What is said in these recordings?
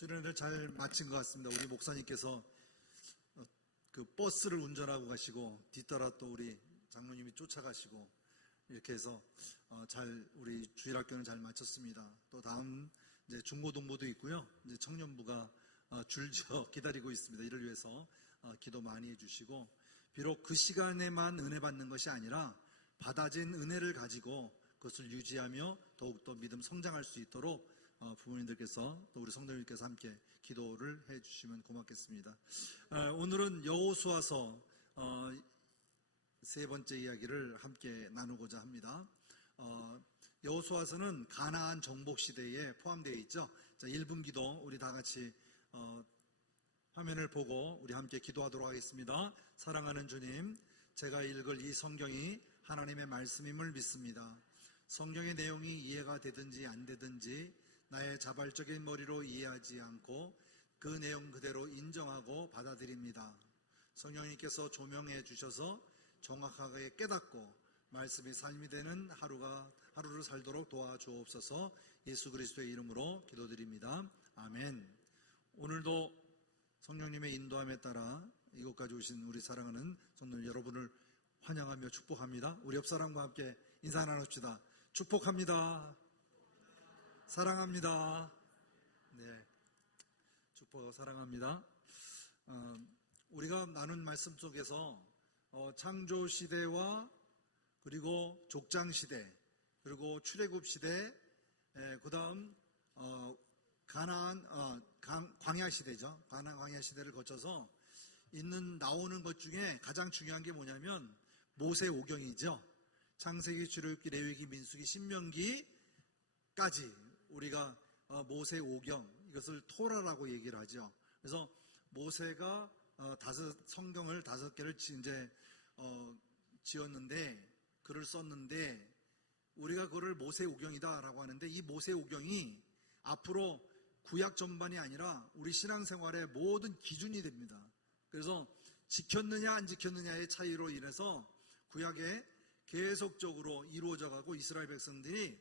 수련회를 잘 마친 것 같습니다. 우리 목사님께서 그 버스를 운전하고 가시고 뒤따라 또 우리 장로님이 쫓아가시고 이렇게 해서 잘 우리 주일학교는 잘 마쳤습니다. 또 다음 이제 중고등부도 있고요. 이제 청년부가 줄지어 기다리고 있습니다. 이를 위해서 기도 많이 해주시고, 비록 그 시간에만 은혜 받는 것이 아니라 받아진 은혜를 가지고 그것을 유지하며 더욱더 믿음 성장할 수 있도록 부모님들께서 또 우리 성도님께서 함께 기도를 해주시면 고맙겠습니다. 오늘은 여호수아서 세 번째 이야기를 함께 나누고자 합니다. 여호수아서는 가나안 정복 시대에 포함되어 있죠. 자, 1분 기도 우리 다 같이 화면을 보고 우리 함께 기도하도록 하겠습니다. 사랑하는 주님, 제가 읽을 이 성경이 하나님의 말씀임을 믿습니다. 성경의 내용이 이해가 되든지 안 되든지 나의 자발적인 머리로 이해하지 않고 그 내용 그대로 인정하고 받아들입니다. 성령님께서 조명해 주셔서 정확하게 깨닫고 말씀이 삶이 되는 하루를 살도록 도와주옵소서. 예수 그리스도의 이름으로 기도드립니다. 아멘. 오늘도 성령님의 인도함에 따라 이곳까지 오신 우리 사랑하는 성도 여러분을 환영하며 축복합니다. 우리 옆 사람과 함께 인사 나눕시다. 축복합니다. 사랑합니다. 네, 축복 사랑합니다. 우리가 나눈 말씀 속에서 창조 시대와 그리고 족장 시대, 그리고 출애굽 시대, 그 다음 가나안 광야 시대죠. 가나안 광야 시대를 거쳐서 나오는 것 중에 가장 중요한 게 뭐냐면 모세오경이죠. 창세기, 출애굽기, 레위기, 민수기, 신명기까지 우리가 모세오경, 이것을 토라라고 얘기를 하죠. 그래서 모세가 성경을 5개를 이제 지었는데, 글을 썼는데 우리가 그거를 모세오경이다라고 하는데, 이 모세오경이 앞으로 구약 전반이 아니라 우리 신앙생활의 모든 기준이 됩니다. 그래서 지켰느냐 안 지켰느냐의 차이로 인해서 구약에 계속적으로 이루어져 가고 이스라엘 백성들이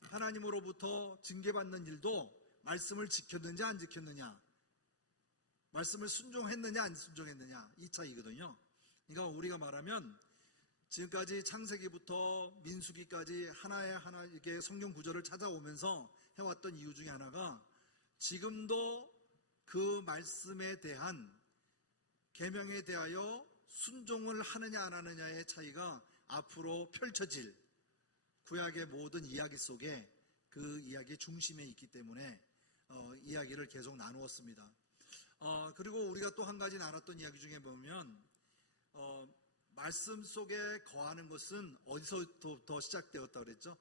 하나님으로부터 징계받는 일도 말씀을 지켰는지 안 지켰느냐, 말씀을 순종했느냐 안 순종했느냐, 이 차이거든요. 그러니까 우리가 말하면 지금까지 창세기부터 민수기까지 하나 이렇게 성경 구절을 찾아오면서 해왔던 이유 중에 하나가 지금도 그 말씀에 대한 계명에 대하여 순종을 하느냐 안 하느냐의 차이가 앞으로 펼쳐질 구약의 모든 이야기 속에 그 이야기의 중심에 있기 때문에 이야기를 계속 나누었습니다. 그리고 우리가 또 한 가지 나눴던 이야기 중에 보면 말씀 속에 거하는 것은 어디서부터 시작되었다고 그랬죠?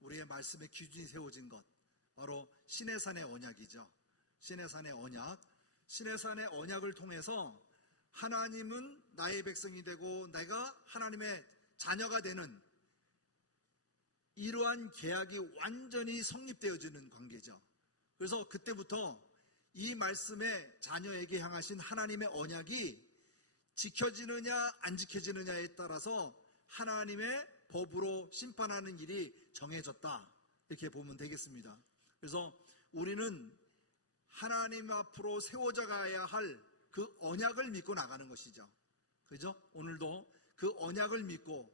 우리의 말씀의 기준이 세워진 것, 바로 시내산의 언약이죠. 시내산의 언약, 시내산의 언약을 통해서 하나님은 나의 백성이 되고 내가 하나님의 자녀가 되는 이러한 계약이 완전히 성립되어지는 관계죠. 그래서 그때부터 이 말씀의 자녀에게 향하신 하나님의 언약이 지켜지느냐 안 지켜지느냐에 따라서 하나님의 법으로 심판하는 일이 정해졌다, 이렇게 보면 되겠습니다. 그래서 우리는 하나님 앞으로 세워져 가야 할 그 언약을 믿고 나가는 것이죠. 그죠? 오늘도 그 언약을 믿고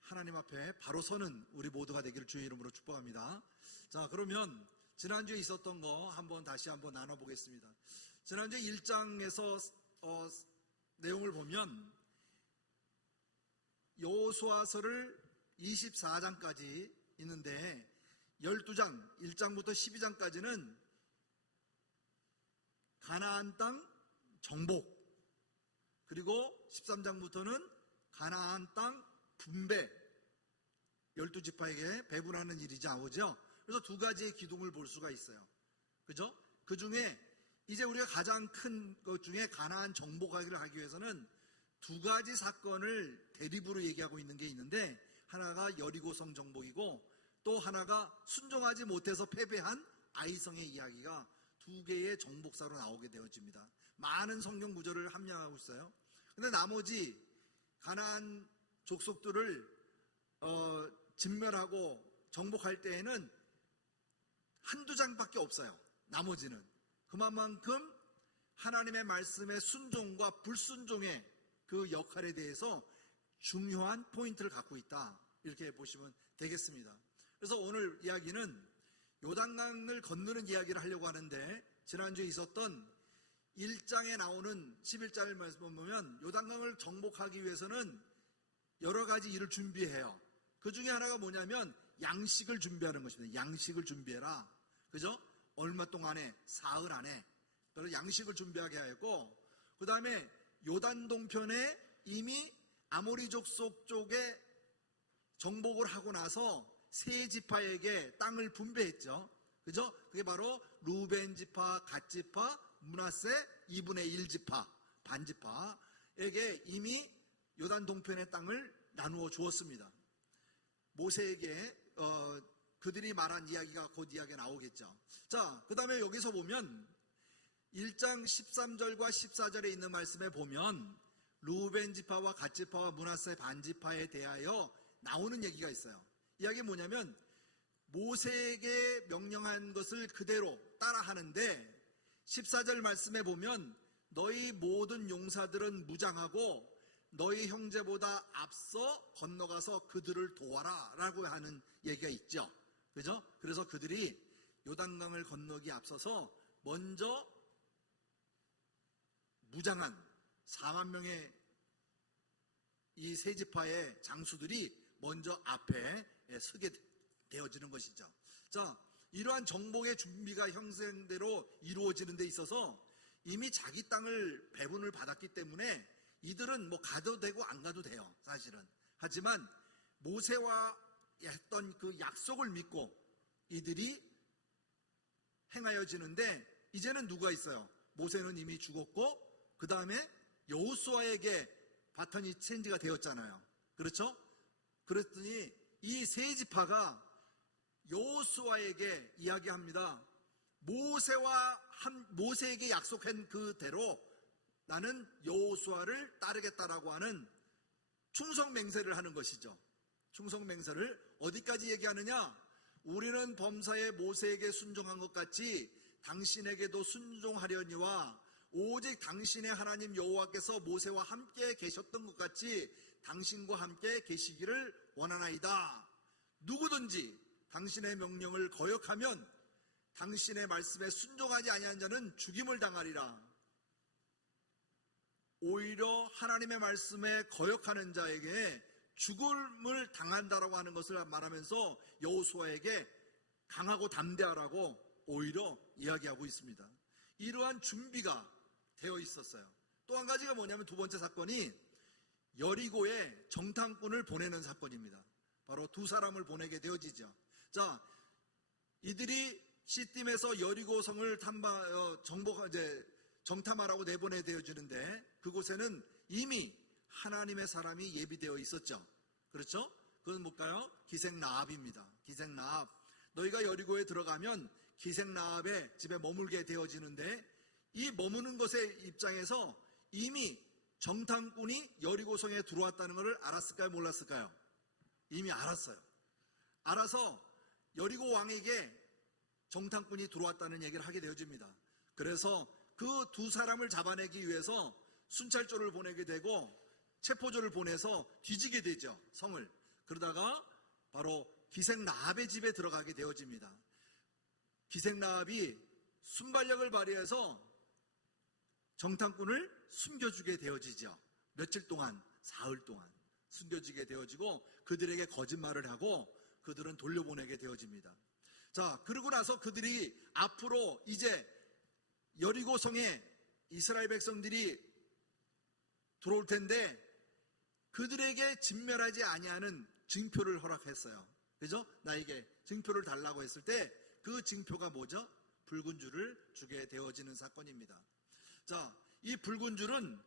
하나님 앞에 바로 서는 우리 모두가 되기를 주의 이름으로 축복합니다. 자, 그러면 지난주에 있었던 거 다시 한번 나눠보겠습니다. 지난주 1장에서 내용을 보면 여호수아서를 24장까지 있는데 12장, 1장부터 12장까지는 가나안 땅 정복, 그리고 13장부터는 가나안 땅 분배, 12지파에게 배분하는 일이지 아오죠. 그래서 두 가지의 기둥을 볼 수가 있어요. 그죠? 그 중에 이제 우리가 가장 큰 것 중에 가나안 정복하기를 하기 위해서는 두 가지 사건을 대립으로 얘기하고 있는 게 있는데, 하나가 여리고성 정복이고 또 하나가 순종하지 못해서 패배한 아이성의 이야기가 두 개의 정복사로 나오게 되어집니다. 많은 성경 구절을 함량하고 있어요. 근데 나머지 가나안 족속들을 진멸하고 정복할 때에는 한두 장밖에 없어요. 나머지는. 그만큼 하나님의 말씀의 순종과 불순종의 그 역할에 대해서 중요한 포인트를 갖고 있다. 이렇게 보시면 되겠습니다. 그래서 오늘 이야기는 요단강을 건너는 이야기를 하려고 하는데, 지난주에 있었던 1장에 나오는 11절 말씀 보면 요단강을 정복하기 위해서는 여러 가지 일을 준비해요. 그 중에 하나가 뭐냐면 양식을 준비하는 것입니다. 양식을 준비해라. 그죠? 얼마 동안에? 사흘 안에. 그래서 양식을 준비하게 하였고, 그 다음에 요단 동편에 이미 아모리 족속 쪽에 정복을 하고 나서 세 지파에게 땅을 분배했죠. 그죠? 그게 바로 루벤 지파, 갓 지파, 므낫세 2분의 1 지파, 반 지파에게 이미 요단 동편의 땅을 나누어 주었습니다. 모세에게 그들이 말한 이야기가 곧 이야기가 나오겠죠. 자, 그 다음에 여기서 보면 1장 13절과 14절에 있는 말씀에 보면 루벤 지파와 갓 지파와 므낫세 반 지파에 대하여 나오는 얘기가 있어요. 이야기가 뭐냐면 모세에게 명령한 것을 그대로 따라하는데, 14절 말씀에 보면 너희 모든 용사들은 무장하고 너희 형제보다 앞서 건너가서 그들을 도와라 라고 하는 얘기가 있죠. 그죠? 그래서 그들이 요단강을 건너기 앞서서 먼저 무장한 4만 명의 이 세 지파의 장수들이 먼저 앞에 서게 되어지는 것이죠. 자, 이러한 정복의 준비가 형생대로 이루어지는 데 있어서 이미 자기 땅을 배분을 받았기 때문에 이들은 뭐 가도 되고 안 가도 돼요, 사실은. 하지만 모세와 했던 그 약속을 믿고 이들이 행하여지는데, 이제는 누가 있어요? 모세는 이미 죽었고 그 다음에 여호수아에게 바턴이 체인지가 되었잖아요. 그렇죠? 그랬더니 이 세 지파가 여호수아에게 이야기합니다. 모세에게 약속한 그대로 나는 여호수아를 따르겠다라고 하는 충성맹세를 하는 것이죠. 충성맹세를 어디까지 얘기하느냐? 우리는 범사에 모세에게 순종한 것 같이 당신에게도 순종하려니와 오직 당신의 하나님 여호와께서 모세와 함께 계셨던 것 같이 당신과 함께 계시기를 원하나이다. 누구든지 당신의 명령을 거역하면 당신의 말씀에 순종하지 아니한 자는 죽임을 당하리라. 오히려 하나님의 말씀에 거역하는 자에게 죽음을 당한다라고 하는 것을 말하면서 여호수아에게 강하고 담대하라고 오히려 이야기하고 있습니다. 이러한 준비가 되어 있었어요. 또 한 가지가 뭐냐면, 두 번째 사건이 여리고에 정탐꾼을 보내는 사건입니다. 바로 두 사람을 보내게 되어지죠. 자, 이들이 시딤에서 여리고 성을 정탐하라고 내보내 되어지는데, 그곳에는 이미 하나님의 사람이 예비되어 있었죠. 그렇죠? 그건 뭘까요? 기생라합입니다. 기생라합. 너희가 여리고에 들어가면 기생라합의 집에 머물게 되어지는데, 이 머무는 것의 입장에서 이미 정탐꾼이 여리고성에 들어왔다는 것을 알았을까요? 몰랐을까요? 이미 알았어요. 알아서 여리고 왕에게 정탐꾼이 들어왔다는 얘기를 하게 되어집니다. 그래서 그 두 사람을 잡아내기 위해서 순찰조를 보내게 되고 체포조를 보내서 뒤지게 되죠, 성을. 그러다가 바로 기생라합의 집에 들어가게 되어집니다. 기생라합이 순발력을 발휘해서 정탐꾼을 숨겨주게 되어지죠. 며칠 동안, 사흘 동안 숨겨지게 되어지고 그들에게 거짓말을 하고 그들은 돌려보내게 되어집니다. 자, 그러고 나서 그들이 앞으로 이제 여리고성에 이스라엘 백성들이 들어올 텐데 그들에게 진멸하지 아니하는 증표를 허락했어요. 그죠? 나에게 증표를 달라고 했을 때 그 증표가 뭐죠? 붉은 줄을 주게 되어지는 사건입니다. 자, 이 붉은 줄은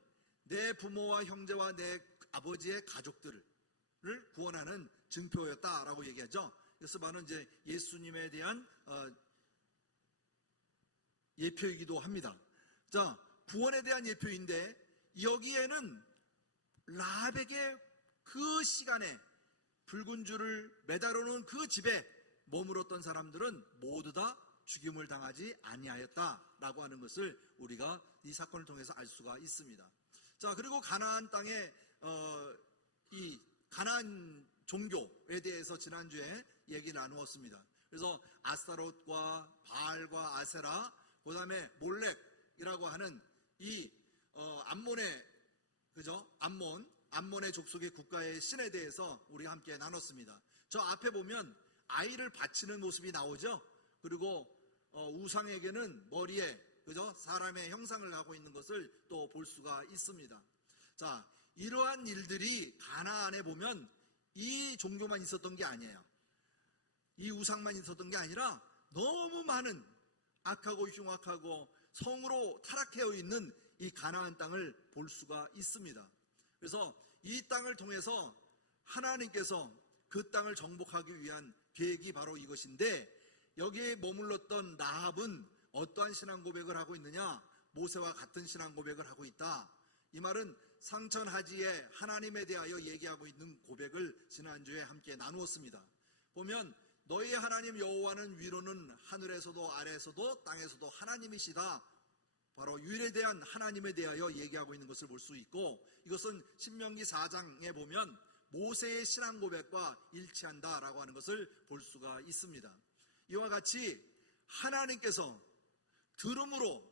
내 부모와 형제와 내 아버지의 가족들을 구원하는 증표였다라고 얘기하죠. 그래서 바로 이제 예수님에 대한 예표이기도 합니다. 자, 구원에 대한 예표인데 여기에는 라합에게 그 시간에 붉은 줄을 매달아 놓은 그 집에 머물었던 사람들은 모두 다 죽임을 당하지 아니하였다라고 하는 것을 우리가 이 사건을 통해서 알 수가 있습니다. 자, 그리고 가나안 땅에 이 가나안 종교에 대해서 지난주에 얘기 나누었습니다. 그래서 아스타롯과 바알과 아세라, 그 다음에 몰렉이라고 하는 이 암몬의 암몬의 족속의 국가의 신에 대해서 우리 함께 나눴습니다. 저 앞에 보면 아이를 바치는 모습이 나오죠. 그리고 우상에게는 머리에 사람의 형상을 하고 있는 것을 또 볼 수가 있습니다. 자, 이러한 일들이 가나안에 보면 이 종교만 있었던 게 아니에요. 이 우상만 있었던 게 아니라 너무 많은 악하고 흉악하고 성으로 타락되어 있는 이 가나안 땅을 볼 수가 있습니다. 그래서 이 땅을 통해서 하나님께서 그 땅을 정복하기 위한 계획이 바로 이것인데, 여기에 머물렀던 라합은 어떠한 신앙 고백을 하고 있느냐? 모세와 같은 신앙 고백을 하고 있다. 이 말은 상천하지에 하나님에 대하여 얘기하고 있는 고백을 지난주에 함께 나누었습니다. 보면 너희의 하나님 여호와는 위로는 하늘에서도 아래에서도 땅에서도 하나님이시다. 바로 유일에 대한 하나님에 대하여 얘기하고 있는 것을 볼 수 있고, 이것은 신명기 4장에 보면 모세의 신앙 고백과 일치한다라고 하는 것을 볼 수가 있습니다. 이와 같이 하나님께서 들음으로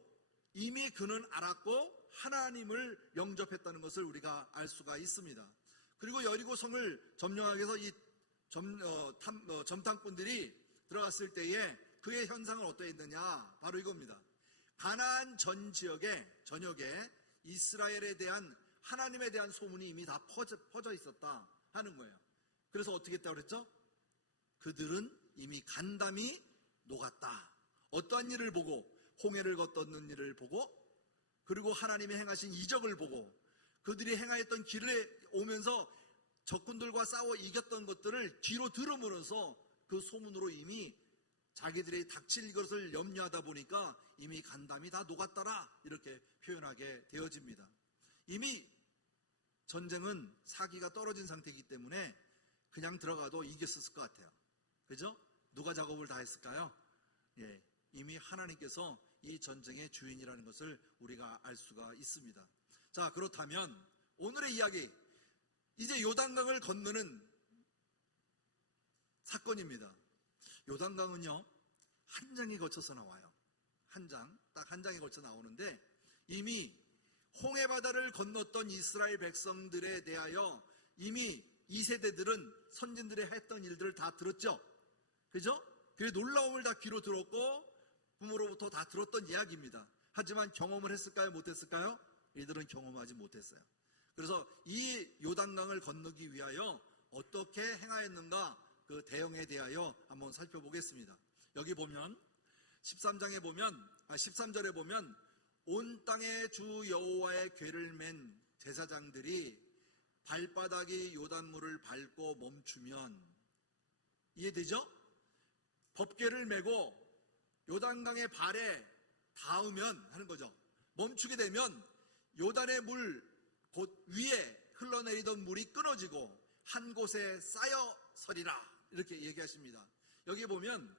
이미 그는 알았고 하나님을 영접했다는 것을 우리가 알 수가 있습니다. 그리고 여리고 성을 점령하기 위해서 이 점탐꾼들이 들어갔을 때에 그의 현상은 어떠했느냐? 바로 이겁니다. 가나안 전 지역에 전역에 이스라엘에 대한 하나님에 대한 소문이 이미 다 퍼져 있었다 하는 거예요. 그래서 어떻게 했다고 그랬죠? 그들은 이미 간담이 녹았다. 어떠한 일을 보고, 홍해를 건넜는 일을 보고, 그리고 하나님이 행하신 이적을 보고, 그들이 행하였던 길에 오면서 적군들과 싸워 이겼던 것들을 뒤로 들음으로써 그 소문으로 이미 자기들이 닥칠 것을 염려하다 보니까 이미 간담이 다 녹았더라, 이렇게 표현하게 되어집니다. 이미 전쟁은 사기가 떨어진 상태이기 때문에 그냥 들어가도 이겼을 것 같아요. 그죠? 누가 작업을 다 했을까요? 예, 이미 하나님께서 이 전쟁의 주인이라는 것을 우리가 알 수가 있습니다. 자, 그렇다면 오늘의 이야기, 이제 요단강을 건너는 사건입니다. 요단강은요, 한 장에 걸쳐서 나와요. 딱 한 장에 걸쳐 나오는데, 이미 홍해바다를 건넜던 이스라엘 백성들에 대하여 이미 이 세대들은 선진들이 했던 일들을 다 들었죠. 그죠? 그 놀라움을 다 귀로 들었고 부모로부터 다 들었던 이야기입니다. 하지만 경험을 했을까요? 못했을까요? 이들은 경험하지 못했어요. 그래서 이 요단강을 건너기 위하여 어떻게 행하였는가, 그 대응에 대하여 한번 살펴보겠습니다. 여기 보면 13절에 보면 온 땅의 주 여호와의 궤를 맨 제사장들이 발바닥이 요단물을 밟고 멈추면, 이해되죠? 법궤를 메고 요단강의 발에 닿으면 하는 거죠. 멈추게 되면 요단의 물 곧 위에 흘러내리던 물이 끊어지고 한 곳에 쌓여 서리라, 이렇게 얘기하십니다. 여기 보면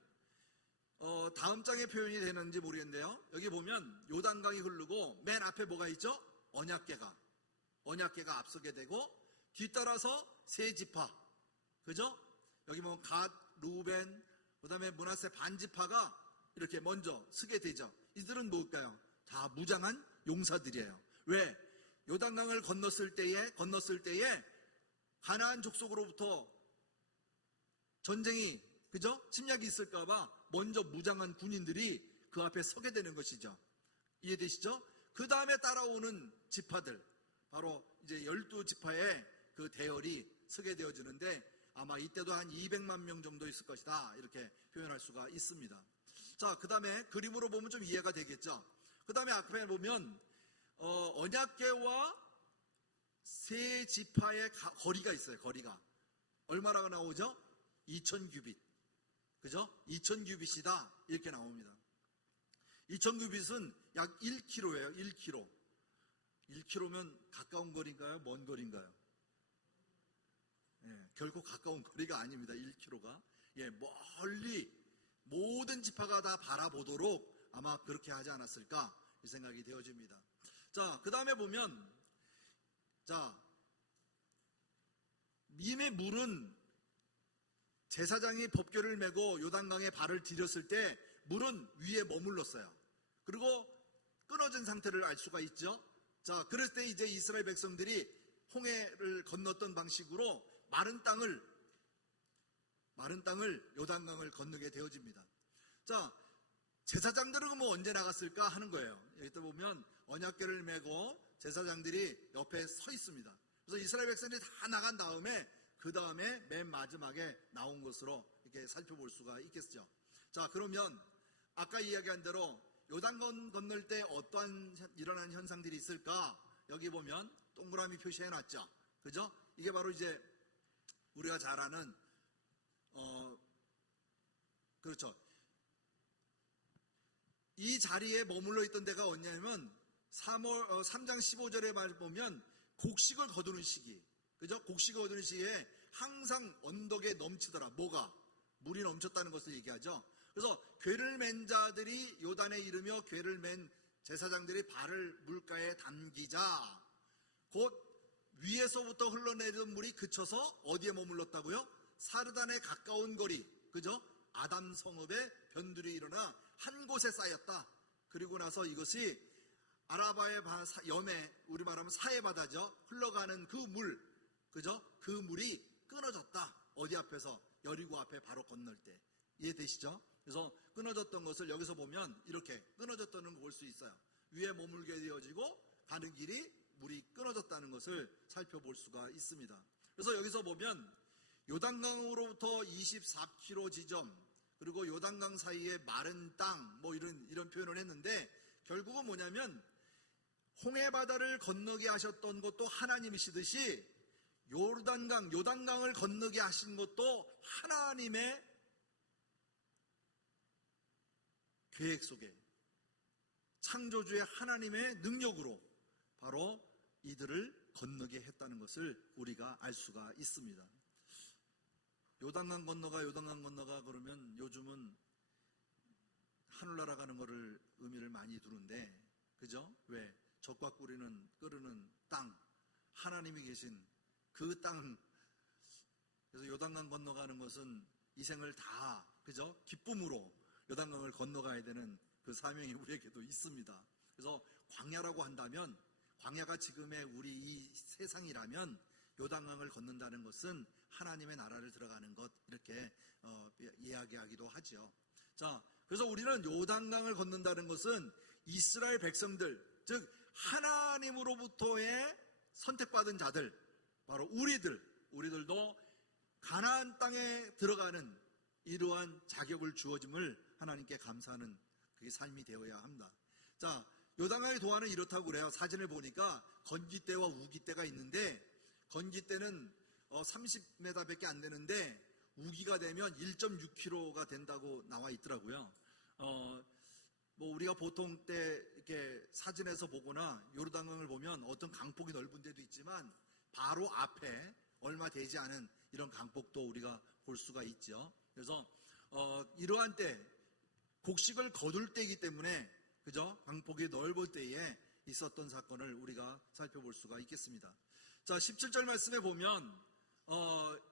다음 장에 표현이 되는지 모르겠는데요, 여기 보면 요단강이 흐르고 맨 앞에 뭐가 있죠? 언약궤가 앞서게 되고 뒤따라서 세 지파, 그죠? 여기 보면 갓, 루벤, 그 다음에 므낫세 반지파가 이렇게 먼저 서게 되죠. 이들은 뭘까요? 다 무장한 용사들이에요. 왜? 요단강을 건넜을 때에 가나안 족속으로부터 전쟁이, 그죠? 침략이 있을까봐 먼저 무장한 군인들이 그 앞에 서게 되는 것이죠. 이해되시죠? 그 다음에 따라오는 지파들, 바로 이제 12지파의 그 대열이 서게 되어지는데, 아마 이때도 한 200만 명 정도 있을 것이다, 이렇게 표현할 수가 있습니다. 자, 그 다음에 그림으로 보면 좀 이해가 되겠죠. 그 다음에 앞에 보면 언약궤와 세 지파의 거리가 있어요. 거리가 얼마나 나오죠? 2000규빗, 그죠? 2000규빗이다, 이렇게 나옵니다. 2000규빗은 약 1km예요. 1km. 1km면 가까운 거리인가요? 먼 거리인가요? 결코 가까운 거리가 아닙니다. 1km가. 멀리 모든 지파가 다 바라보도록 아마 그렇게 하지 않았을까 이 생각이 되어집니다. 자, 그 다음에 보면, 자, 이미 물은 제사장이 법궤를 메고 요단강에 발을 디뎠을 때 물은 위에 머물렀어요. 그리고 끊어진 상태를 알 수가 있죠. 자, 그럴 때 이제 이스라엘 백성들이 홍해를 건넜던 방식으로 마른 땅을 요단강을 건너게 되어집니다. 자, 제사장들은 뭐 언제 나갔을까 하는 거예요. 여기 또 보면 언약궤를 메고 제사장들이 옆에 서 있습니다. 그래서 이스라엘 백성들이 다 나간 다음에 그 다음에 맨 마지막에 나온 것으로 이렇게 살펴볼 수가 있겠죠. 자, 그러면 아까 이야기한 대로 요단강 건널 때 어떠한 일어나는 현상들이 있을까? 여기 보면 동그라미 표시해 놨죠. 그죠? 이게 바로 이제 우리가 잘 아는 그렇죠. 이 자리에 머물러 있던 데가 어디냐면 3장 15절에 말 보면 곡식을 거두는 시기. 그죠? 곡식을 거두는 시기에 항상 언덕에 넘치더라. 뭐가? 물이 넘쳤다는 것을 얘기하죠. 그래서 궤를 맨 자들이 요단에 이르며 궤를 맨 제사장들이 발을 물가에 담기자 곧 위에서부터 흘러내리던 물이 그쳐서 어디에 머물렀다고요? 사르단에 가까운 거리, 그죠? 아담 성읍에 변들이 일어나 한 곳에 쌓였다. 그리고 나서 이것이 아라바의 염에 우리 말하면 사해바다죠. 흘러가는 그 물, 그죠? 그 물이 끊어졌다. 어디 앞에서? 여리고 앞에 바로 건널 때. 이해되시죠? 그래서 끊어졌던 것을 여기서 보면 이렇게 끊어졌다는 걸 볼 수 있어요. 위에 머물게 되어지고 가는 길이 물이 끊어졌다는 것을 살펴볼 수가 있습니다. 그래서 여기서 보면 요단강으로부터 24km 지점 그리고 요단강 사이에 마른 땅 뭐 이런 표현을 했는데 결국은 뭐냐면 홍해바다를 건너게 하셨던 것도 하나님이시듯이 요단강을 건너게 하신 것도 하나님의 계획 속에 창조주의 하나님의 능력으로 바로 이들을 건너게 했다는 것을 우리가 알 수가 있습니다. 요단강 건너가 그러면 요즘은 하늘나라 가는 거를 의미를 많이 두는데 그죠? 왜? 젖과 꿀이는 끓는 땅 하나님이 계신 그 땅. 그래서 요단강 건너가는 것은 이 생을 다 그죠? 기쁨으로 요단강을 건너가야 되는 그 사명이 우리에게도 있습니다. 그래서 광야라고 한다면 광야가 지금의 우리 이 세상이라면 요단강을 건넌다는 것은 하나님의 나라를 들어가는 것 이렇게 이야기하기도 하죠. 자, 그래서 우리는 요단강을 건넌다는 것은 이스라엘 백성들 즉 하나님으로부터의 선택받은 자들 바로 우리들도 가나안 땅에 들어가는 이러한 자격을 주어짐을 하나님께 감사하는 그게 삶이 되어야 합니다. 자, 요단강의 도안은 이렇다고 그래요. 사진을 보니까 건기대와 우기대가 있는데 건기대는 30m밖에 안 되는데 우기가 되면 1.6km가 된다고 나와 있더라고요. 뭐 우리가 보통 때 이렇게 사진에서 보거나 요르단강을 보면 어떤 강폭이 넓은 데도 있지만 바로 앞에 얼마 되지 않은 이런 강폭도 우리가 볼 수가 있죠. 그래서 이러한 때 곡식을 거둘 때이기 때문에 그죠? 강폭이 넓을 때에 있었던 사건을 우리가 살펴볼 수가 있겠습니다. 자, 17절 말씀에 보면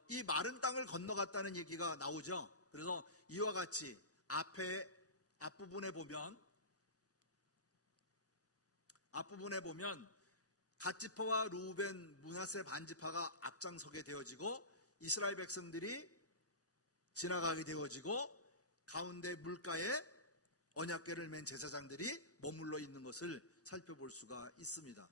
이 마른 땅을 건너갔다는 얘기가 나오죠. 그래서 이와 같이 앞부분에 보면 갓지파와 루벤, 므낫세 반지파가 앞장서게 되어지고 이스라엘 백성들이 지나가게 되어지고 가운데 물가에 언약궤를 맨 제사장들이 머물러 있는 것을 살펴볼 수가 있습니다.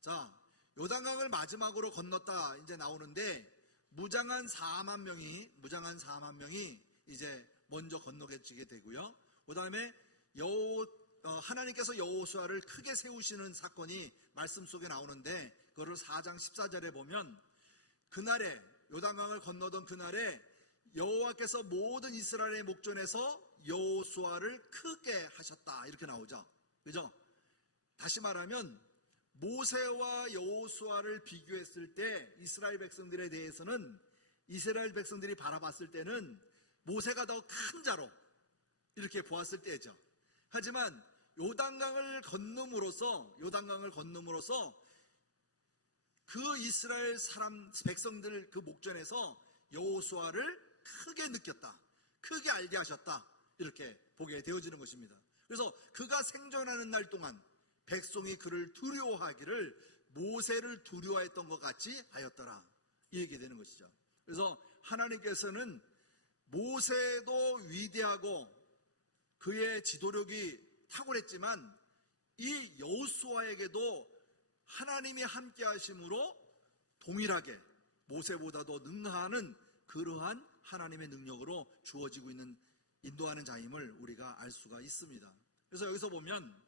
자, 요단강을 마지막으로 건넜다 이제 나오는데 무장한 4만 명이 이제 먼저 건너게 되고요. 그 다음에 하나님께서 여호수아를 크게 세우시는 사건이 말씀 속에 나오는데 그거를 4장 14절에 보면 그날에 요단강을 건너던 그날에 여호와께서 모든 이스라엘의 목전에서 여호수아를 크게 하셨다 이렇게 나오죠. 그죠? 다시 말하면 모세와 여호수아를 비교했을 때 이스라엘 백성들에 대해서는 이스라엘 백성들이 바라봤을 때는 모세가 더 큰 자로 이렇게 보았을 때죠. 하지만 요단강을 건너므로써 그 이스라엘 백성들 그 목전에서 여호수아를 크게 느꼈다, 크게 알게 하셨다, 이렇게 보게 되어지는 것입니다. 그래서 그가 생존하는 날 동안 백성이 그를 두려워하기를 모세를 두려워했던 것 같이 하였더라, 이 얘기 되는 것이죠. 그래서 하나님께서는 모세도 위대하고 그의 지도력이 탁월했지만 이 여호수아에게도 하나님이 함께 하심으로 동일하게 모세보다도 능하는 그러한 하나님의 능력으로 주어지고 있는 인도하는 자임을 우리가 알 수가 있습니다. 그래서 여기서 보면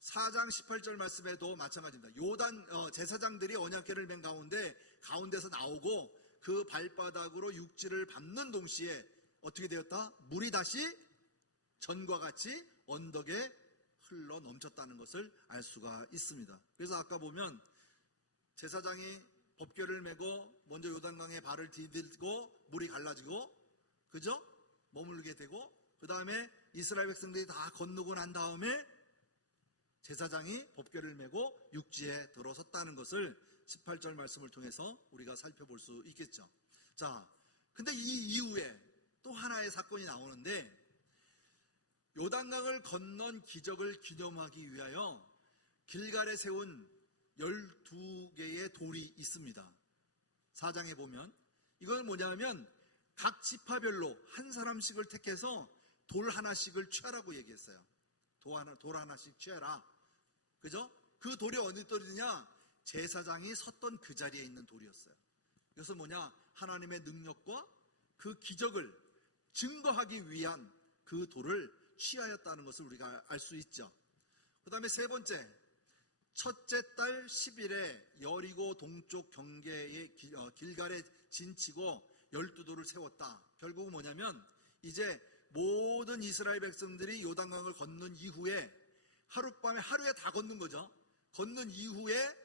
4장 18절 말씀에도 마찬가지입니다. 요단 제사장들이 언약궤를 맨 가운데서 나오고 그 발바닥으로 육지를 밟는 동시에 어떻게 되었다? 물이 다시 전과 같이 언덕에 흘러 넘쳤다는 것을 알 수가 있습니다. 그래서 아까 보면 제사장이 법궤를 메고 먼저 요단강에 발을 디디고 물이 갈라지고, 그죠? 머물게 되고, 그 다음에 이스라엘 백성들이 다 건너고 난 다음에 제사장이 법궤를 메고 육지에 들어섰다는 것을 18절 말씀을 통해서 우리가 살펴볼 수 있겠죠. 자, 근데 이 이후에 또 하나의 사건이 나오는데, 요단강을 건넌 기적을 기념하기 위하여 길갈에 세운 12개의 돌이 있습니다. 4장에 보면 이건 뭐냐면 각 지파별로 한 사람씩을 택해서 돌 하나씩을 취하라고 얘기했어요. 돌 하나씩 취해라, 그죠? 그 돌이 어디 돌이냐? 제사장이 섰던 그 자리에 있는 돌이었어요. 그래서 뭐냐? 하나님의 능력과 그 기적을 증거하기 위한 그 돌을 취하였다는 것을 우리가 알 수 있죠. 그 다음에 세 번째, 첫째 달 10일에 여리고 동쪽 경계의 길갈에 진치고 12돌을 세웠다. 결국은 뭐냐면 이제 모든 이스라엘 백성들이 요단강을 건넌 이후에 하룻밤에, 하루에 다 건넌 거죠. 건넌 이후에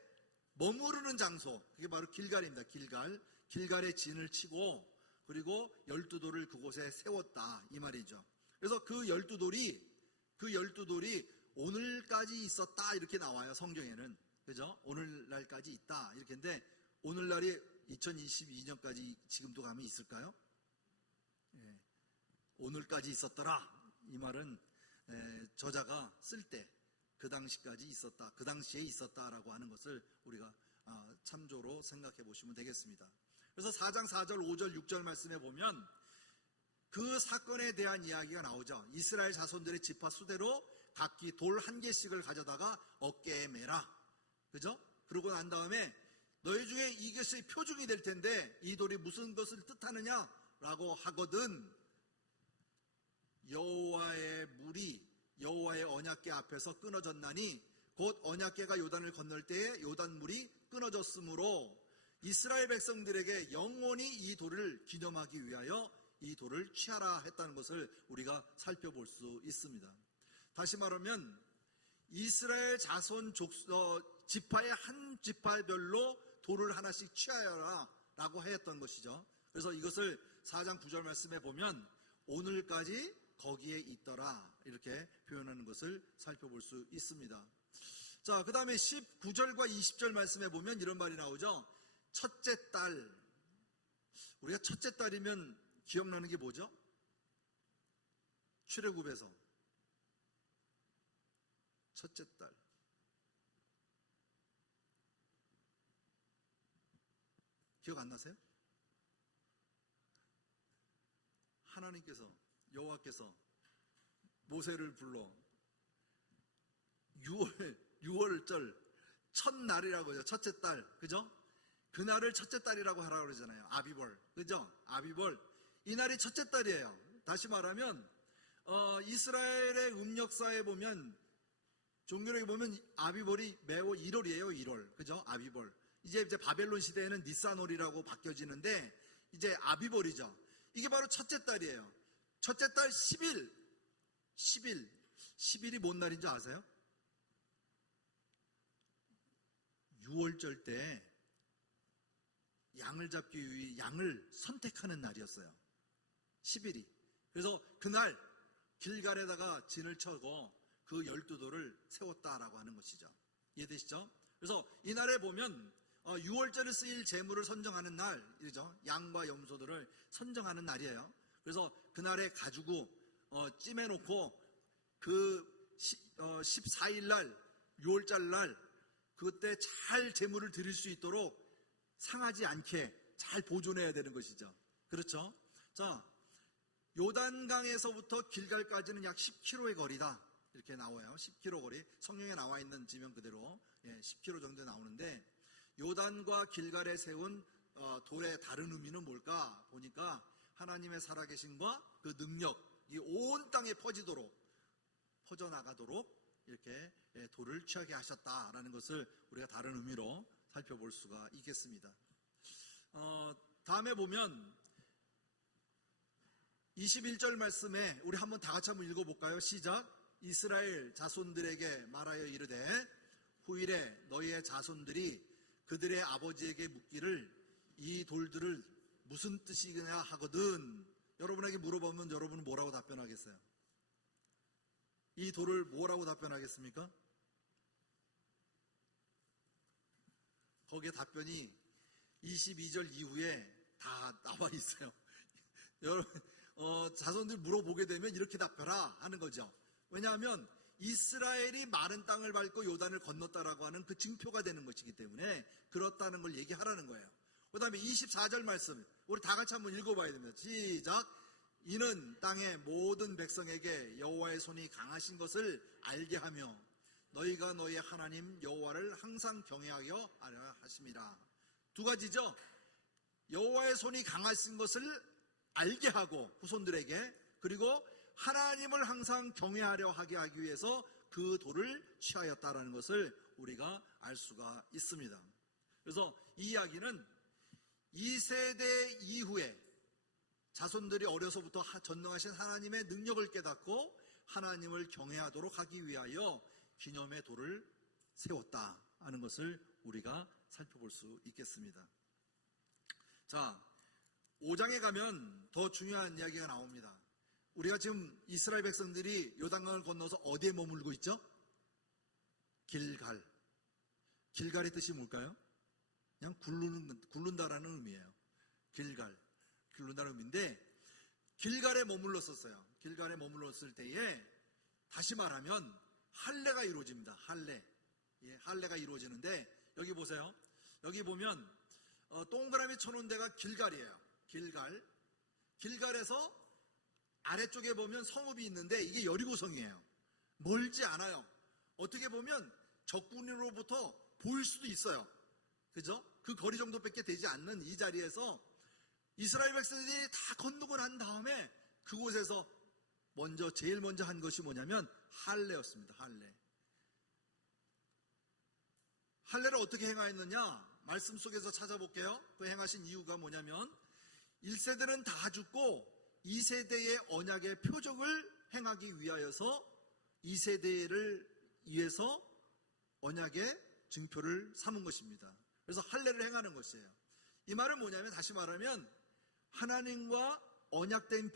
머무르는 장소, 그게 바로 길갈입니다. 길갈에 진을 치고 그리고 12돌을 그곳에 세웠다, 이 말이죠. 그래서 그 12돌이 오늘까지 있었다, 이렇게 나와요, 성경에는. 그죠? 오늘날까지 있다, 이렇게. 인데 오늘날이 2022년까지 지금도 가면 있을까요? 예. 오늘까지 있었더라, 이 말은 저자가 쓸 때 그 당시까지 있었다, 그 당시에 있었다라고 하는 것을 우리가 참조로 생각해 보시면 되겠습니다. 그래서 4장 4절, 5절, 6절 말씀에 보면 그 사건에 대한 이야기가 나오죠. 이스라엘 자손들의 지파 수대로 각기 돌 한 개씩을 가져다가 어깨에 매라, 그죠? 그러고 난 다음에 너희 중에 이것이 표중이 될 텐데 이 돌이 무슨 것을 뜻하느냐라고 하거든 여호와의 물이 여호와의 언약궤 앞에서 끊어졌나니 곧 언약궤가 요단을 건널 때에 요단물이 끊어졌으므로 이스라엘 백성들에게 영원히 이 돌을 기념하기 위하여 이 돌을 취하라 했다는 것을 우리가 살펴볼 수 있습니다. 다시 말하면 이스라엘 자손 지파의 한 지파별로 돌을 하나씩 취하여라 라고 하였던 것이죠. 그래서 이것을 4장 9절 말씀에 보면 오늘까지 거기에 있더라, 이렇게 표현하는 것을 살펴볼 수 있습니다. 자, 그 다음에 19절과 20절 말씀에 보면 이런 말이 나오죠. 첫째 달. 우리가 첫째 달이면 기억나는 게 뭐죠? 출애굽에서 첫째 달. 기억 안 나세요? 하나님께서, 여호와께서 모세를 불러 6월절 첫날이라고 하죠. 첫째 달, 그죠? 그날을 첫째 달이라고 하라고 그러잖아요. 아비벌, 그죠? 아비벌. 이 날이 첫째 달이에요. 다시 말하면 이스라엘의 음력사에 보면, 종교력에 보면 아비벌이 매우 1월이에요. 1월, 그죠? 아비벌. 이제 바벨론 시대에는 니산월이라고 바뀌어지는데 이제 아비벌이죠. 이게 바로 첫째 달이에요. 첫째 달 10일. 10일이 뭔 날인 줄 아세요? 6월절 때 양을 잡기 위해 양을 선택하는 날이었어요. 10일이. 그래서 그날 길갈에다가 진을 쳐고 그 12돌을 세웠다라고 하는 것이죠. 이해되시죠? 그래서 이날에 보면 6월절에 쓰일 제물을 선정하는 날이죠. 양과 염소들을 선정하는 날이에요. 그래서 그날에 가지고 찜해놓고 그 14일 날 6월절 날 그때 잘 제물을 드릴 수 있도록 상하지 않게 잘 보존해야 되는 것이죠. 그렇죠? 자, 요단강에서부터 길갈까지는 약 10km의 거리다. 이렇게 나와요. 10km 거리. 성경에 나와 있는 지명 그대로 10km 정도 나오는데, 요단과 길갈에 세운 돌의 다른 의미는 뭘까 보니까 하나님의 살아계심과 그 능력이 온 땅에 퍼져나가도록 이렇게 돌을 취하게 하셨다라는 것을 우리가 다른 의미로 살펴볼 수가 있겠습니다. 다음에 보면 21절 말씀에 우리 한번 다 같이 한번 읽어볼까요? 시작. 이스라엘 자손들에게 말하여 이르되 후일에 너희의 자손들이 그들의 아버지에게 묻기를 이 돌들을 무슨 뜻이냐 하거든. 여러분에게 물어보면 여러분은 뭐라고 답변하겠어요? 이 돌을 뭐라고 답변하겠습니까? 거기에 답변이 22절 이후에 다 나와 있어요. 여러분, 자손들 물어보게 되면 이렇게 답해라 하는 거죠. 왜냐하면 이스라엘이 마른 땅을 밟고 요단을 건넜다라고 하는 그 증표가 되는 것이기 때문에 그렇다는 걸 얘기하라는 거예요. 그 다음에 24절 말씀 우리 다 같이 한번 읽어봐야 됩니다. 시작. 이는 땅의 모든 백성에게 여호와의 손이 강하신 것을 알게 하며 너희가 너희의 하나님 여호와를 항상 경외하여 하려 하심이라. 두 가지죠. 여호와의 손이 강하신 것을 알게 하고 후손들에게, 그리고 하나님을 항상 경외하려 하게 하기 위해서 그 돌을 취하였다라는 것을 우리가 알 수가 있습니다. 그래서 이 이야기는 2세대 이후에 자손들이 어려서부터 전능하신 하나님의 능력을 깨닫고 하나님을 경외하도록 하기 위하여 기념의 돌을 세웠다 하는 것을 우리가 살펴볼 수 있겠습니다. 자, 5장에 가면 더 중요한 이야기가 나옵니다. 우리가 지금 이스라엘 백성들이 요단강을 건너서 어디에 머물고 있죠? 길갈. 길갈의 뜻이 뭘까요? 그냥 굴른다라는 의미예요. 길갈. 굴른다는 의미인데 길갈에 머물렀었어요. 길갈에 머물렀을 때에 다시 말하면 할례가 이루어집니다. 할례. 할례가 이루어지는데 여기 보세요. 여기 보면 동그라미 쳐놓은 데가 길갈이에요. 길갈. 길갈에서 아래쪽에 보면 성읍이 있는데 이게 여리고성이에요. 멀지 않아요. 어떻게 보면 적군으로부터 보일 수도 있어요. 그죠? 그 거리 정도밖에 되지 않는 이 자리에서 이스라엘 백성들이 다 건너고 난 다음에 그곳에서 제일 먼저 한 것이 뭐냐면 할례였습니다. 할례. 할례를 어떻게 행하였느냐? 말씀 속에서 찾아볼게요. 그 행하신 이유가 뭐냐면 1세대는 다 죽고 2세대의 언약의 표적을 행하기 위하여서 2세대를 위해서 언약의 증표를 삼은 것입니다. 그래서 할례를 행하는 것이에요. 이 말은 뭐냐면 다시 말하면 하나님과 언약된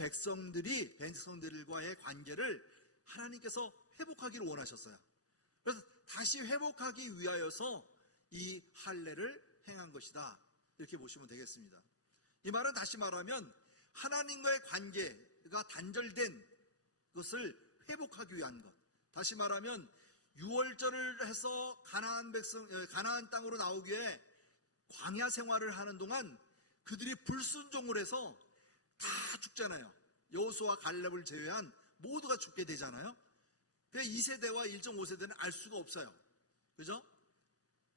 백성들과의 관계를 하나님께서 회복하기를 원하셨어요. 그래서 다시 회복하기 위하여서 이 할례를 행한 것이다. 이렇게 보시면 되겠습니다. 이 말은 다시 말하면 하나님과의 관계가 단절된 것을 회복하기 위한 것. 다시 말하면 6월절을 해서 가나안 땅으로 나오기 위해 광야 생활을 하는 동안 그들이 불순종을 해서 다 죽잖아요. 여호수아 갈렙을 제외한 모두가 죽게 되잖아요. 그래서 2세대와 1.5세대는 알 수가 없어요. 그죠?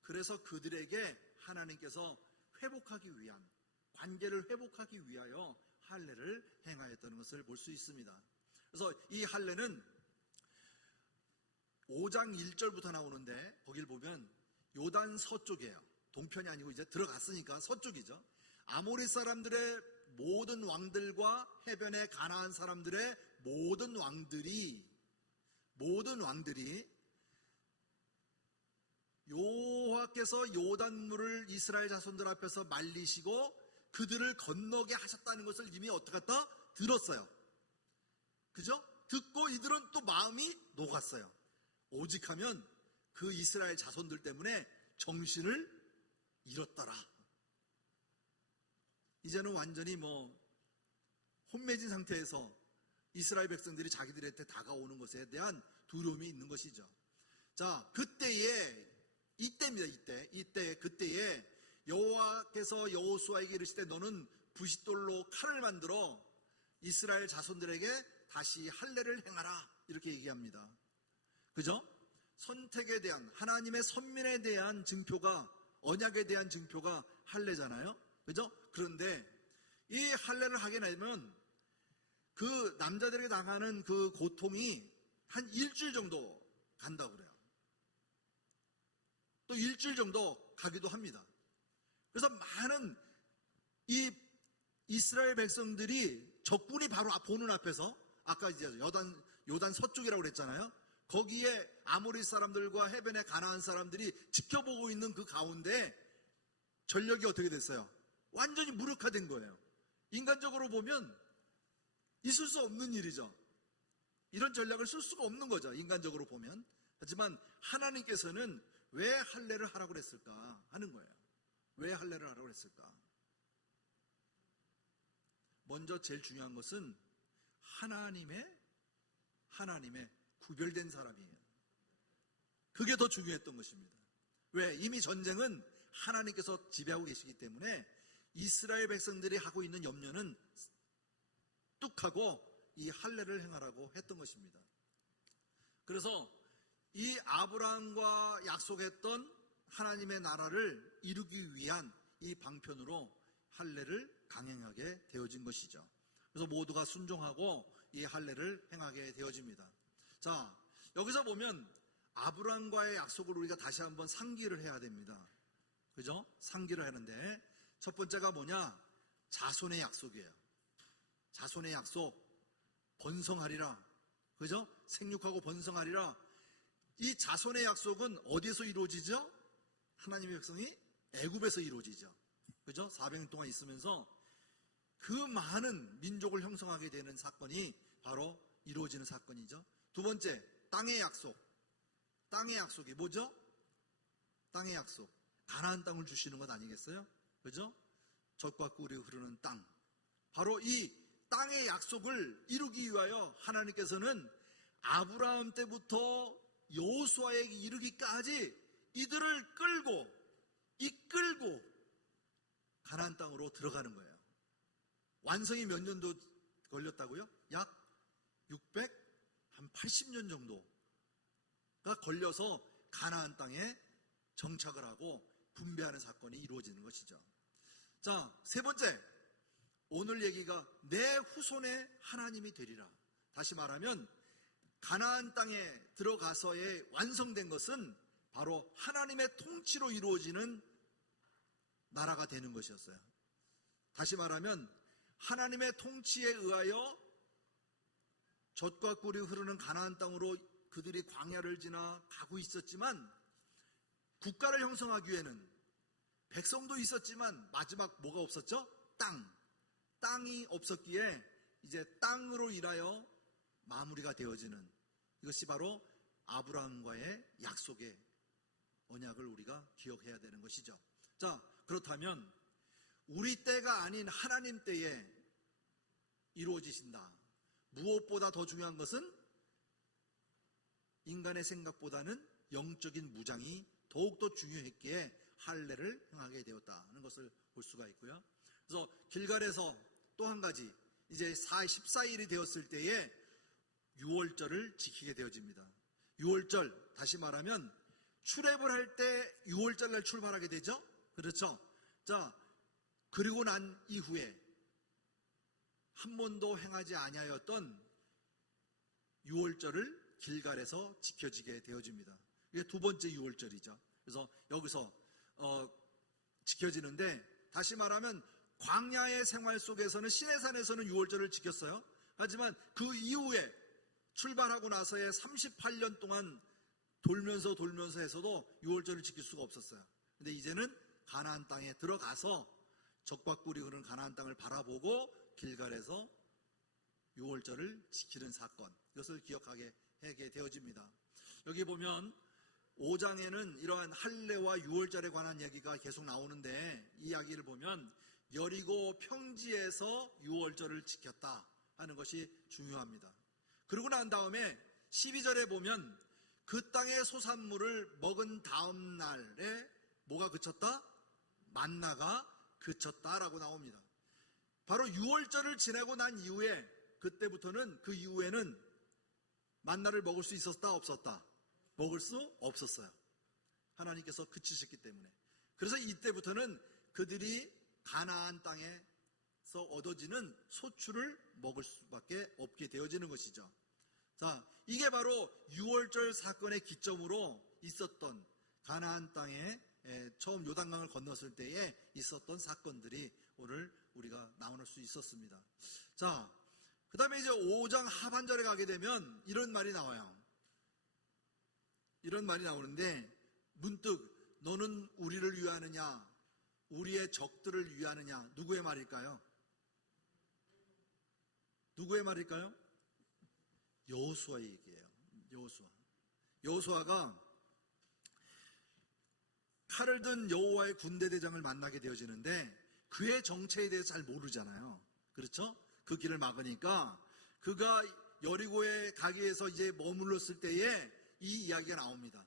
그래서 그들에게 하나님께서 회복하기 위한, 관계를 회복하기 위하여 할례를 행하였다는 것을 볼 수 있습니다. 그래서 이 할례는 5장 1절부터 나오는데 거길 보면 요단 서쪽이에요. 동편이 아니고 이제 들어갔으니까 서쪽이죠. 아모리 사람들의 모든 왕들과 해변의 가나안 사람들의 모든 왕들이 여호와께서 요단물을 이스라엘 자손들 앞에서 말리시고 그들을 건너게 하셨다는 것을 이미 어떻게 했다? 들었어요. 그죠? 듣고 이들은 또 마음이 녹았어요. 오직 하면 그 이스라엘 자손들 때문에 정신을 잃었더라. 이제는 완전히 혼매진 상태에서 이스라엘 백성들이 자기들한테 다가오는 것에 대한 두려움이 있는 것이죠. 자, 그때에 여호와께서 여호수아에게 이르시되 너는 부싯돌로 칼을 만들어 이스라엘 자손들에게 다시 할례를 행하라, 이렇게 얘기합니다. 그죠? 선택에 대한, 하나님의 선민에 대한 증표가, 언약에 대한 증표가 할례잖아요. 그죠? 그런데 이 할례를 하게 되면 그 남자들에게 당하는 그 고통이 한 일주일 정도 간다고 그래요. 또 일주일 정도 가기도 합니다. 그래서 많은 이 이스라엘 백성들이 적군이 바로 보는 앞에서, 아까 이제 요단 서쪽이라고 그랬잖아요. 거기에 아모리 사람들과 해변의 가나안 사람들이 지켜보고 있는 그 가운데 전력이 어떻게 됐어요? 완전히 무력화된 거예요. 인간적으로 보면 있을 수 없는 일이죠. 이런 전략을 쓸 수가 없는 거죠, 인간적으로 보면. 하지만 하나님께서는 왜 할례를 하라고 그랬을까 하는 거예요. 왜 할례를 하라고 그랬을까? 먼저 제일 중요한 것은 하나님의 구별된 사람이에요. 그게 더 중요했던 것입니다. 왜? 이미 전쟁은 하나님께서 지배하고 계시기 때문에 이스라엘 백성들이 하고 있는 염려는 뚝하고 이 할례를 행하라고 했던 것입니다. 그래서 이 아브라함과 약속했던 하나님의 나라를 이루기 위한 이 방편으로 할례를 강행하게 되어진 것이죠. 그래서 모두가 순종하고 이 할례를 행하게 되어집니다. 자, 여기서 보면 아브라함과의 약속을 우리가 다시 한번 상기를 해야 됩니다. 그죠? 상기를 하는데 첫 번째가 뭐냐? 자손의 약속이에요. 자손의 약속, 번성하리라. 그죠? 생육하고 번성하리라. 이 자손의 약속은 어디에서 이루어지죠? 하나님의 백성이 애굽에서 이루어지죠. 그죠? 400년 동안 있으면서 그 많은 민족을 형성하게 되는 사건이 바로 이루어지는 사건이죠. 두 번째, 땅의 약속. 땅의 약속이 뭐죠? 땅의 약속. 가나안 땅을 주시는 것 아니겠어요? 그죠? 젖과 꿀이 흐르는 땅. 바로 이 땅의 약속을 이루기 위하여 하나님께서는 아브라함 때부터 여호수아에게 이르기까지 이들을 이끌고 가나안 땅으로 들어가는 거예요. 완성이 몇 년도 걸렸다고요? 약 80년 정도가 걸려서 가나안 땅에 정착을 하고 분배하는 사건이 이루어지는 것이죠. 자, 세 번째, 오늘 얘기가 내 후손의 하나님이 되리라. 다시 말하면 가나안 땅에 들어가서의 완성된 것은 바로 하나님의 통치로 이루어지는 나라가 되는 것이었어요. 다시 말하면 하나님의 통치에 의하여 젖과 꿀이 흐르는 가나안 땅으로 그들이 광야를 지나 가고 있었지만, 국가를 형성하기 위해는 백성도 있었지만 마지막 뭐가 없었죠? 땅이 없었기에 이제 땅으로 인하여 마무리가 되어지는, 이것이 바로 아브라함과의 약속의 언약을 우리가 기억해야 되는 것이죠. 자, 그렇다면 우리 때가 아닌 하나님 때에 이루어지신다. 무엇보다 더 중요한 것은 인간의 생각보다는 영적인 무장이 더욱더 중요했기에 할례를 행하게 되었다는 것을 볼 수가 있고요. 그래서 길갈에서 또 한 가지, 이제 14일이 되었을 때에 유월절을 지키게 되어집니다. 유월절, 다시 말하면 출애굽을 할 때 유월절날 출발하게 되죠. 그렇죠? 자, 그리고 난 이후에 한 번도 행하지 아니하였던 유월절을 길갈에서 지켜지게 되어집니다. 이게 두 번째 유월절이죠. 그래서 여기서 지켜지는데, 다시 말하면 광야의 생활 속에서는 시내산에서는 유월절을 지켰어요. 하지만 그 이후에 출발하고 나서의 38년 동안 돌면서 해서도 유월절을 지킬 수가 없었어요. 근데 이제는 가나안 땅에 들어가서 젖과 꿀이 흐르는 가나안 땅을 바라보고 길갈에서 유월절을 지키는 사건, 이것을 기억하게 하게 되어집니다. 여기 보면 5장에는 이러한 할례와 유월절에 관한 얘기가 계속 나오는데, 이 이야기를 보면 여리고 평지에서 유월절을 지켰다 하는 것이 중요합니다. 그러고 난 다음에 12절에 보면 그 땅의 소산물을 먹은 다음 날에 뭐가 그쳤다? 만나가 그쳤다라고 나옵니다. 바로 유월절을 지내고 난 이후에, 그때부터는, 그 이후에는 만나를 먹을 수 있었다 없었다? 먹을 수 없었어요. 하나님께서 그치셨기 때문에. 그래서 이때부터는 그들이 가나안 땅에서 얻어지는 소출을 먹을 수밖에 없게 되어지는 것이죠. 자, 이게 바로 유월절 사건의 기점으로 있었던, 가나안 땅에 처음 요단강을 건넜을 때에 있었던 사건들이 오늘 우리가 나눌 수 있었습니다. 자, 그 다음에 이제 5장 하반절에 가게 되면 이런 말이 나와요. 이런 말이 나오는데, 문득 너는 우리를 위하느냐, 우리의 적들을 위하느냐. 누구의 말일까요? 누구의 말일까요? 여호수아의 얘기예요. 여호수아가 칼을 든 여호와의 군대 대장을 만나게 되어지는데, 그의 정체에 대해서 잘 모르잖아요. 그렇죠? 그 길을 막으니까 그가 여리고에 가기 위해서 이제 머물렀을 때에 이 이야기가 나옵니다.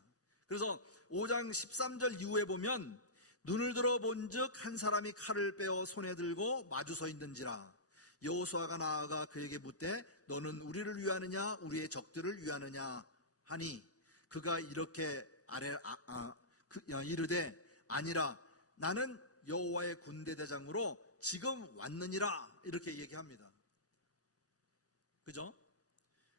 그래서 5장 13절 이후에 보면, 눈을 들어 본즉 한 사람이 칼을 빼어 손에 들고 마주 서 있는지라. 여호수아가 나아가 그에게 묻되 너는 우리를 위하느냐 우리의 적들을 위하느냐 하니, 그가 이렇게 이르되 아니라 나는 여호와의 군대 대장으로 지금 왔느니라, 이렇게 얘기합니다. 그죠?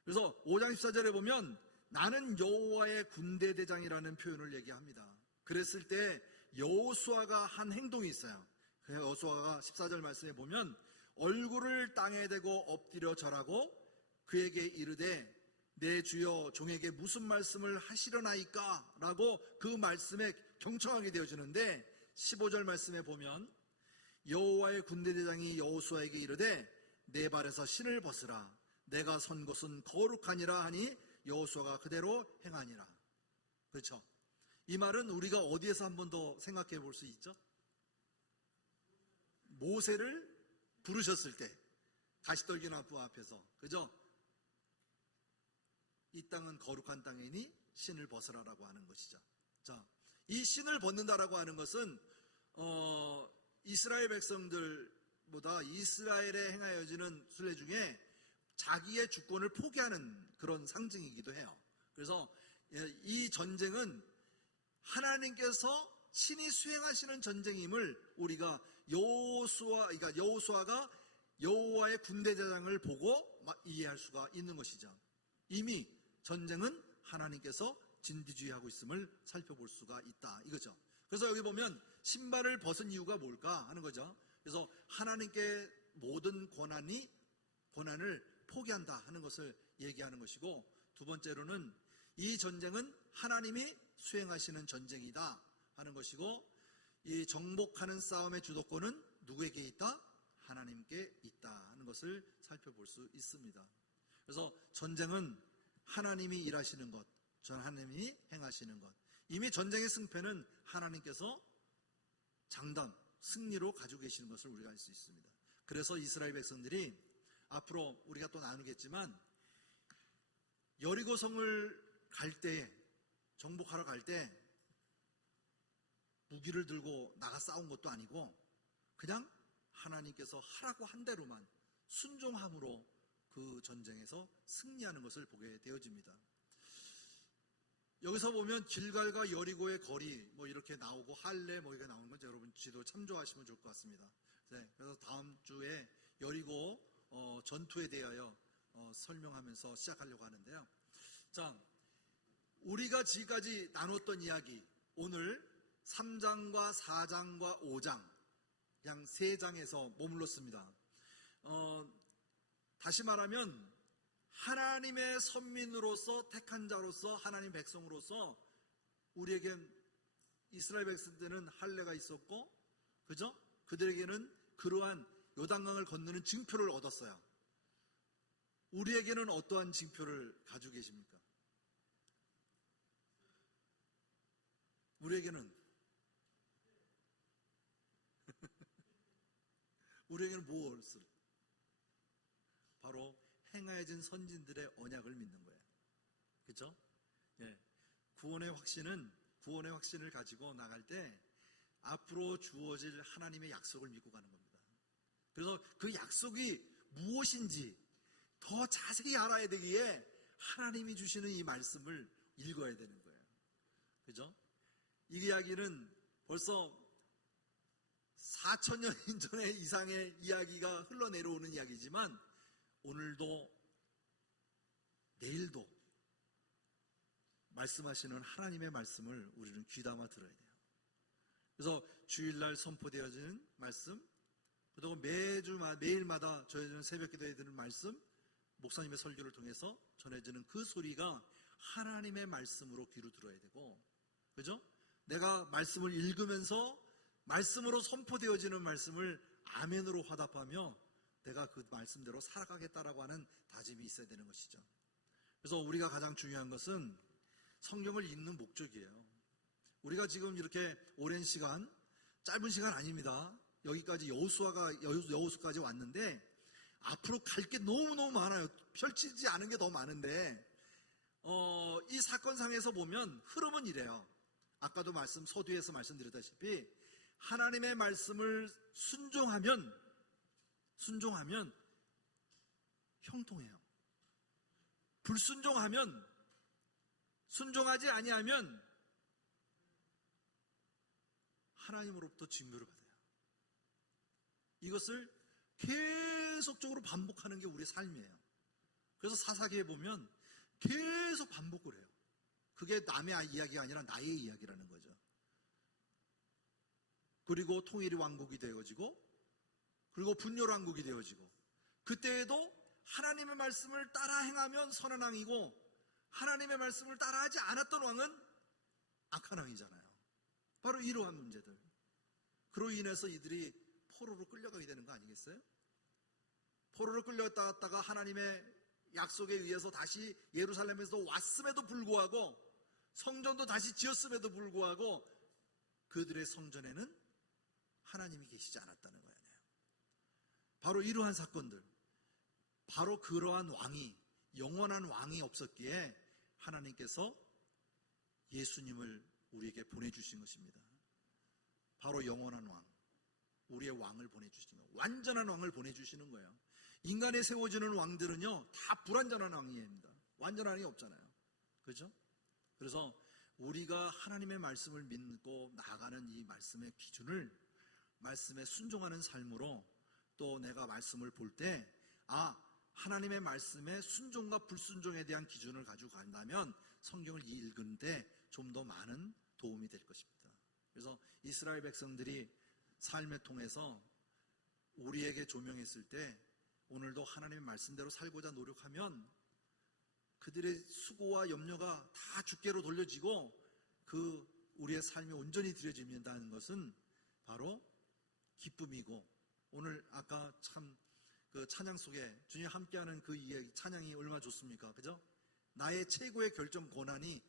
그래서 5장 14절에 보면 나는 여호와의 군대 대장이라는 표현을 얘기합니다. 그랬을 때 여호수아가 한 행동이 있어요. 여호수아가 14절 말씀에 보면 얼굴을 땅에 대고 엎드려 절하고 그에게 이르되 내 주여 종에게 무슨 말씀을 하시려나이까? 라고 그 말씀에 경청하게 되어지는데, 15절 말씀에 보면 여호와의 군대 대장이 여호수아에게 이르되 내 발에서 신을 벗으라. 내가 선 곳은 거룩하니라 하니 여호수아가 그대로 행하니라. 그렇죠? 이 말은 우리가 어디에서 한 번 더 생각해 볼 수 있죠? 모세를 부르셨을 때 가시떨기 나무 앞에서, 그죠? 이 땅은 거룩한 땅이니 신을 벗으라라고 하는 것이죠. 자, 이 신을 벗는다라고 하는 것은 이스라엘 백성들보다 이스라엘에 행하여지는 순례 중에 자기의 주권을 포기하는 그런 상징이기도 해요. 그래서 이 전쟁은 하나님께서 친히 수행하시는 전쟁임을 우리가 여호수아가 여호와의 군대 대장을 보고 이해할 수가 있는 것이죠. 이미 전쟁은 하나님께서 진두지휘하고 있음을 살펴볼 수가 있다, 이거죠. 그래서 여기 보면 신발을 벗은 이유가 뭘까 하는 거죠. 그래서 하나님께 모든 고난을 포기한다 하는 것을 얘기하는 것이고, 두 번째로는 이 전쟁은 하나님이 수행하시는 전쟁이다 하는 것이고, 이 정복하는 싸움의 주도권은 누구에게 있다? 하나님께 있다 하는 것을 살펴볼 수 있습니다. 그래서 전쟁은 하나님이 일하시는 것, 하나님이 행하시는 것, 이미 전쟁의 승패는 하나님께서 장담, 승리로 가지고 계시는 것을 우리가 알 수 있습니다. 그래서 이스라엘 백성들이 앞으로 우리가 또 나누겠지만 여리고성을 갈 때, 정복하러 갈 때 무기를 들고 나가 싸운 것도 아니고 그냥 하나님께서 하라고 한 대로만 순종함으로 그 전쟁에서 승리하는 것을 보게 되어집니다. 여기서 보면 길갈과 여리고의 거리 이렇게 나오고 할례 이렇게 나오는 건 여러분 지도 참조하시면 좋을 것 같습니다. 네, 그래서 다음 주에 여리고 전투에 대하여 설명하면서 시작하려고 하는데요. 자, 우리가 지금까지 나눴던 이야기, 오늘 3장과 4장과 5장 양 3장에서 머물렀습니다. 다시 말하면 하나님의 선민으로서, 택한 자로서, 하나님 백성으로서 우리에겐 이스라엘 백성들은 할례가 있었고, 그죠? 그들에게는 그러한 요단강을 건너는 증표를 얻었어요. 우리에게는 어떠한 징표를 가지고 계십니까? 우리에게는 무엇을? 바로 행하여진 선진들의 언약을 믿는 거예요. 그렇죠? 예. 구원의 확신을 가지고 나갈 때 앞으로 주어질 하나님의 약속을 믿고 가는 겁니다. 그래서 그 약속이 무엇인지 더 자세히 알아야 되기에 하나님이 주시는 이 말씀을 읽어야 되는 거예요. 그죠? 이 이야기는 벌써 4,000년 전의 이상의 이야기가 흘러내려오는 이야기지만 오늘도 내일도 말씀하시는 하나님의 말씀을 우리는 귀담아 들어야 돼요. 그래서 주일날 선포되어지는 말씀, 그리고 매일마다 저희는 새벽 기도에 드리는 말씀, 목사님의 설교를 통해서 전해지는 그 소리가 하나님의 말씀으로 귀로 들어야 되고, 그죠? 내가 말씀을 읽으면서 말씀으로 선포되어지는 말씀을 아멘으로 화답하며 내가 그 말씀대로 살아가겠다라고 하는 다짐이 있어야 되는 것이죠. 그래서 우리가 가장 중요한 것은 성경을 읽는 목적이에요. 우리가 지금 이렇게 오랜 시간, 짧은 시간 아닙니다. 여기까지 여호수아까지 왔는데 앞으로 갈 게 너무너무 많아요. 펼치지 않은 게 더 많은데 이 사건상에서 보면 흐름은 이래요. 아까도 서두에서 말씀드렸다시피 하나님의 말씀을 순종하면 형통해요. 불순종하면, 순종하지 아니하면 하나님으로부터 징표를 받아요. 이것을 계속적으로 반복하는 게 우리의 삶이에요. 그래서 사사기에 보면 계속 반복을 해요. 그게 남의 이야기가 아니라 나의 이야기라는 거죠. 그리고 통일이 왕국이 되어지고, 그리고 분열 왕국이 되어지고, 그때에도 하나님의 말씀을 따라 행하면 선한 왕이고 하나님의 말씀을 따라하지 않았던 왕은 악한 왕이잖아요. 바로 이러한 문제들. 그로 인해서 이들이 포로로 끌려가게 되는 거 아니겠어요? 포로로 끌려갔다가 하나님의 약속에 의해서 다시 예루살렘에서 왔음에도 불구하고, 성전도 다시 지었음에도 불구하고 그들의 성전에는 하나님이 계시지 않았다는 거예요. 바로 이러한 사건들, 바로 그러한 왕이, 영원한 왕이 없었기에 하나님께서 예수님을 우리에게 보내주신 것입니다. 바로 영원한 왕, 우리의 왕을 보내주시는 거예요. 완전한 왕을 보내주시는 거예요. 인간에 세워지는 왕들은요 다 불완전한 왕입니다. 완전한 왕이 없잖아요. 그렇죠? 그래서 우리가 하나님의 말씀을 믿고 나아가는 이 말씀의 기준을, 말씀에 순종하는 삶으로, 또 내가 말씀을 볼 때 하나님의 말씀의 순종과 불순종에 대한 기준을 가지고 간다면 성경을 읽는데 좀 더 많은 도움이 될 것입니다. 그래서 이스라엘 백성들이 삶을 통해서 우리에게 조명했을 때 오늘도 하나님의 말씀대로 살고자 노력하면 그들의 수고와 염려가 다 주께로 돌려지고 우리의 삶이 온전히 드려진다는 것은 바로 기쁨이고, 오늘 아까 참 그 찬양 속에 주님 함께하는 그 이야기, 찬양이 얼마나 좋습니까? 그죠? 나의 최고의 결정 고난이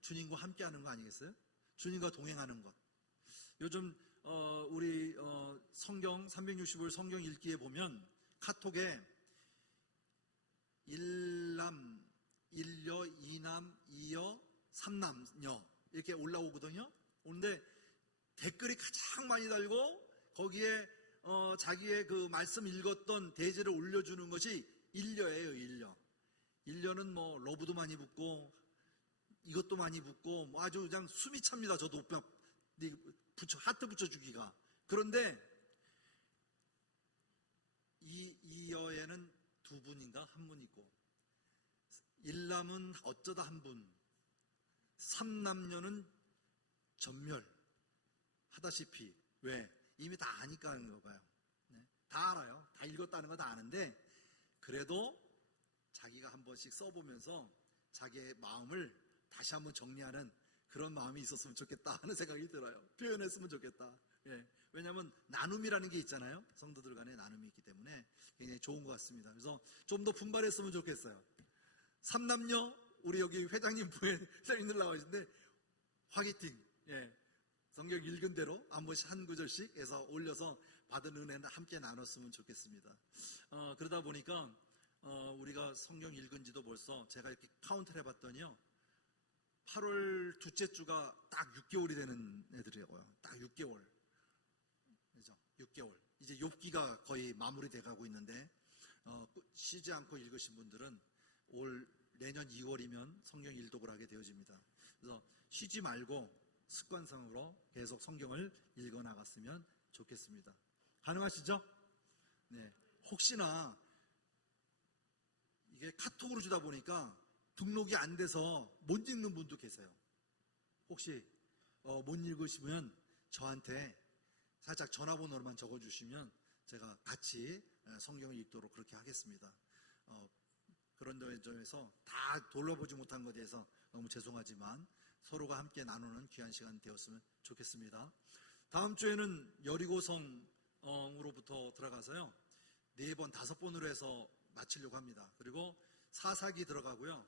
주님과 함께하는 거 아니겠어요? 주님과 동행하는 것. 요즘 우리 성경 365일 성경 읽기에 보면 카톡에 일남, 일녀, 이남, 이여, 삼남녀 이렇게 올라오거든요. 그런데 댓글이 가장 많이 달고 거기에 자기의 그 말씀 읽었던 대제를 올려주는 것이 일녀예요. 일녀는 뭐 러브도 많이 붙고 이것도 많이 붙고 뭐 아주 그냥 숨이 찹니다. 저도 하트 붙여주기가. 그런데 이여에는 두 분인가 한 분 있고, 일남은 어쩌다 한 분, 삼남녀는 전멸하다시피. 왜? 이미 다 아니까 하는 거 봐요. 다 알아요. 다 읽었다는 거 다 아는데 그래도 자기가 한 번씩 써보면서 자기의 마음을 다시 한번 정리하는 그런 마음이 있었으면 좋겠다 하는 생각이 들어요. 표현했으면 좋겠다. 예, 왜냐하면 나눔이라는 게 있잖아요. 성도들 간에 나눔이 있기 때문에 굉장히 좋은 것 같습니다. 그래서 좀 더 분발했으면 좋겠어요. 삼남녀, 우리 여기 회장님 부회장님들 나와 계신데 화이팅. 예, 성경 읽은 대로 한 번씩 한 구절씩 해서 올려서 받은 은혜는 함께 나눴으면 좋겠습니다. 그러다 보니까 우리가 성경 읽은 지도 벌써 제가 이렇게 카운트를 해봤더니요, 8월 둘째 주가 딱 6개월이 되는 애들이에요. 딱 6개월. 그죠? 6개월. 이제 욥기가 거의 마무리돼 가고 있는데, 쉬지 않고 읽으신 분들은 내년 2월이면 성경 일독을 하게 되어집니다. 그래서 쉬지 말고 습관성으로 계속 성경을 읽어 나갔으면 좋겠습니다. 가능하시죠? 네. 혹시나 이게 카톡으로 주다 보니까 등록이 안 돼서 못 읽는 분도 계세요. 혹시 못 읽으시면 저한테 살짝 전화번호만 적어주시면 제가 같이 성경을 읽도록 그렇게 하겠습니다. 그런 점에서 다 돌려보지 못한 것에 대해서 너무 죄송하지만 서로가 함께 나누는 귀한 시간 되었으면 좋겠습니다. 다음 주에는 여리고성으로부터 들어가서요, 4번, 5번으로 해서 마치려고 합니다. 그리고 사사기 들어가고요,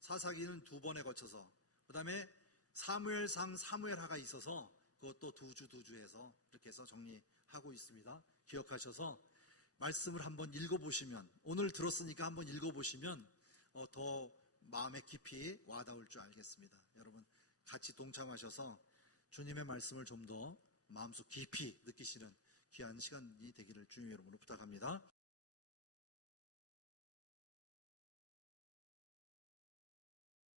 사사기는 2번에 거쳐서, 그 다음에 사무엘상, 사무엘하가 있어서 그것도 2주 해서 이렇게 해서 정리하고 있습니다. 기억하셔서 말씀을 한번 읽어보시면, 오늘 들었으니까 한번 읽어보시면 더 마음에 깊이 와닿을 줄 알겠습니다. 여러분 같이 동참하셔서 주님의 말씀을 좀 더 마음속 깊이 느끼시는 귀한 시간이 되기를 주님의 이름으로 부탁합니다.